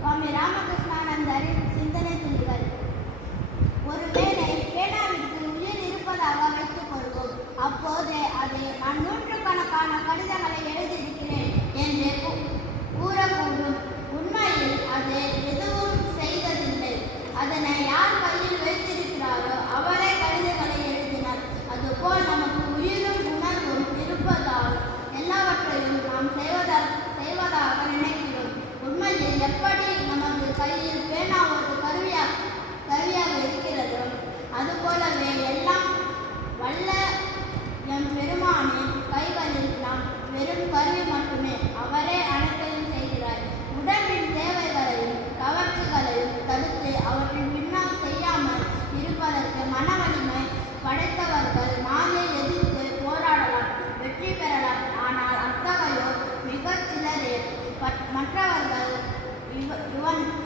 சுவாமி ராமகிருஷ்ணானந்தரின் சிந்தனை துளிகள். ஒருவேளை பேனாவிற்கு உயிர் இருப்பதாக வைத்துக் கொள்வோம். அப்போது அது நான் நூற்றுக்கணக்கான கடிதங்களை எழுதியிருக்கிறேன் என்று கூறக்கூடும். உண்மையில் அது எதுவும் செய்ததில்லை. அதனை யார் கையில் வைத்திருக்கிறாரோ அவரே கடிதங்களை எழுதினார். அதுபோல் நமக்கு உயிரும் உணர்வும் இருப்பதால் எல்லாவற்றையும் நாம் செய்வதாக நினைக்கிறோம். உண்மையில் எப்படி நமது கையில் பேனா ஒரு கருவியாக இருக்கிறதோ அதுபோலவே எல்லாம் வல்ல எம் பெருமானின் கைகளில் நாம் வெறும் கருவி மட்டுமே. அவரே அனைத்தையும் செய்கிறார். உடம்பின் தேவைகளையும் கவர்ச்சிகளையும் தடுத்து அவற்றின் பின்னால் செய்யாமல் இருப்பதற்கு மன வலிமை படைத்தவர்கள் நாளை எதிர்த்து போராடலாம், வெற்றி பெறலாம். ஆனால் அத்தகையோர் மிகச் சிலரே. மற்றவர்கள்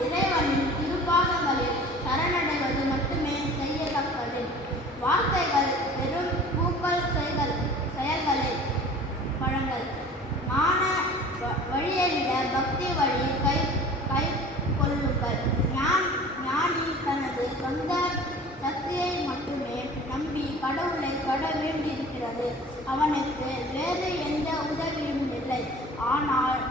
இறைவனின் திருப்பாதங்களில் சரணடைவது மட்டுமே செய்யத்தக்கது. வார்த்தைகள் வெறும் பூக்கள், செயல்களை பழங்கள். ஞான வழியை விட பக்தி வழி கை கொள்ளுங்கள். ஞானி தனது சொந்த சக்தியை மட்டுமே நம்பி கடவுளை தொட வேண்டியிருக்கிறது. அவனுக்கு வேறு எந்த உதவியும் இல்லை. ஆனால்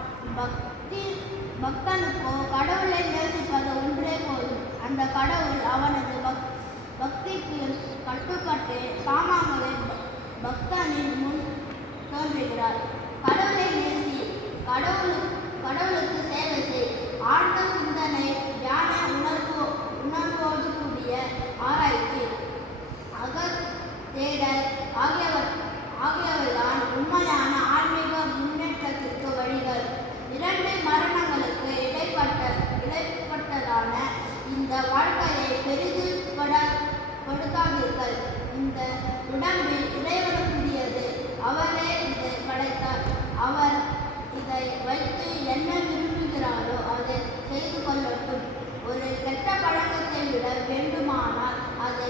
பக்தனுக்கோ கடவுளை நேசிப்பது ஒன்றே போதும். அந்த கடவுள் அவனது பக்திக்கு கட்டுப்பட்டு தானாகவே பக்தனின் முன் தோன்றுகிறார். கடவுளை நேசி, கடவுளுக்கு சேவை செய். ஆழ்ந்த சிந்தனை, தியான உணர்வோடு கூடிய ஆராய்ச்சி, தேடல் ஆகியவைதான் உண்மையான ஆன்மீக முன்னேற்றத்திற்கு வழிகள். 2 மரணங்களுக்கு இடைப்பட்டதான இந்த வாழ்க்கையை பெரிதுபடுத்தாதீர்கள். இந்த உடம்பில் இறைவனுக்குரியது. அவரே இதை படைத்தார். அவர் இதை வைத்து என்ன விரும்புகிறாரோ அதை செய்து கொள்ளட்டும். ஒரு கெட்ட பழக்கத்தை விட வேண்டுமானால் அதை